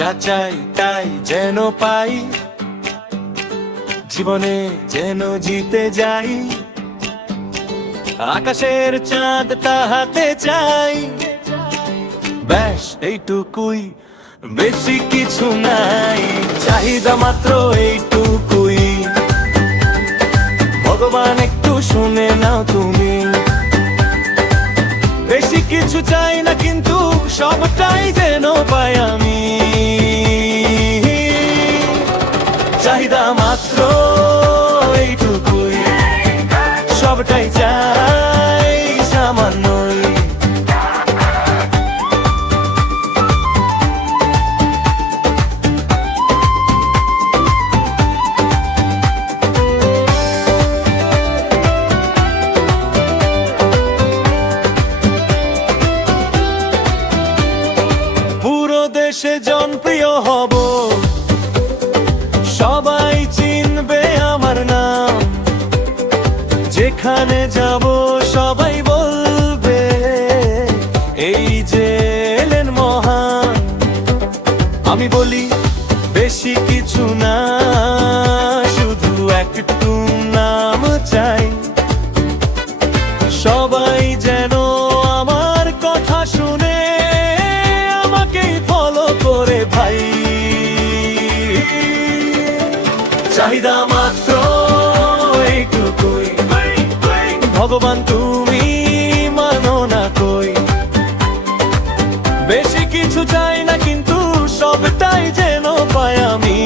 যা চাই তাই যেন পাই, জীবনে যেন জিতে যাই, আকাশের চাঁদ তাহাতে চাই, ব্যাস এইটুকুই, বেশি কিছু নাই, চাহিদা মাত্র এইটুকুই। ভগবান একটু শুনে নাও তুমি, বেশি কিছু চাই না কিন্তু সবটাই যেন পাই আমি, চাহিদা মাত্র এইটুকুই, সবটাই চাই সামান্যই। পুরো দেশে জনপ্রিয় হব, সবাই চিনবে আমার নাম, যেখানে যাব সবাই বলবে এই যে এলেন মহান। আমি বলি বেশি কিছু না, শুধু একটু নাম চাই, সবাই যেন আমার কথা শুনে আমাকেই ফলো করে ভাই, চাহিদা মাত্র এইটুকুই, ভগবান তুমি মানো না কই, বেশি কিছু চাই না কিন্তু সবটাই যেন পাই আমি।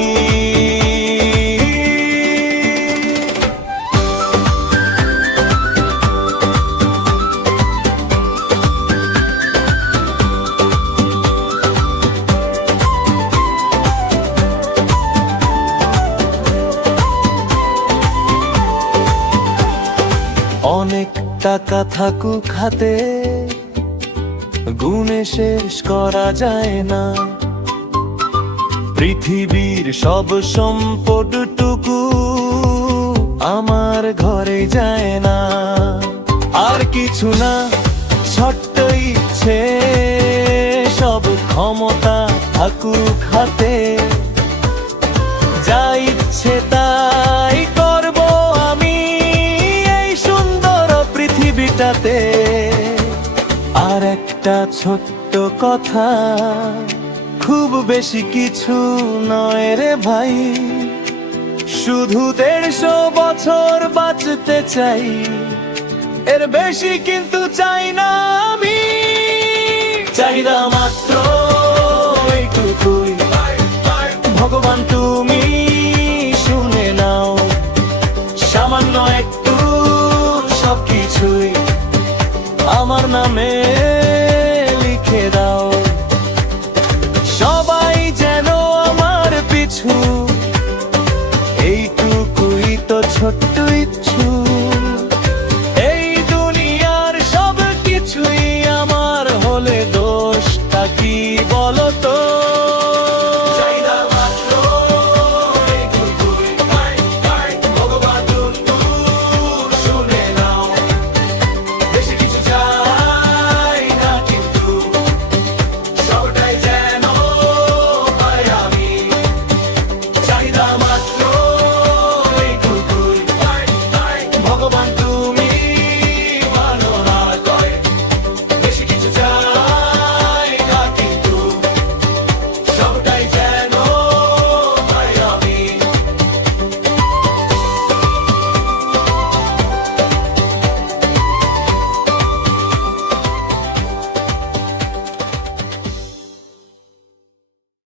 অনেক টাকা থাকুক হাতে, গুণে শেষ করা যায় না, পৃথিবীর সব সম্পদটুকু আমার ঘরে যায় না, আর কিছু না, ছোট্ট ইচ্ছে, সব ক্ষমতা থাকুক হাতে, যা ইচ্ছে তাই করব আমি এই সুন্দর পৃথিবীটাতে। আর একটা ছোট্ট কথা, খুব বেশি কিছু নয় রে ভাই, শুধু 150 বছর বাঁচতে চাই, এর বেশি কিন্তু চাই না আমি, চাহিদা মাত্র এইটুকুই, ভগবান তুমি শুনে নাও, সামান্য একটু সবকিছুই আমার নামে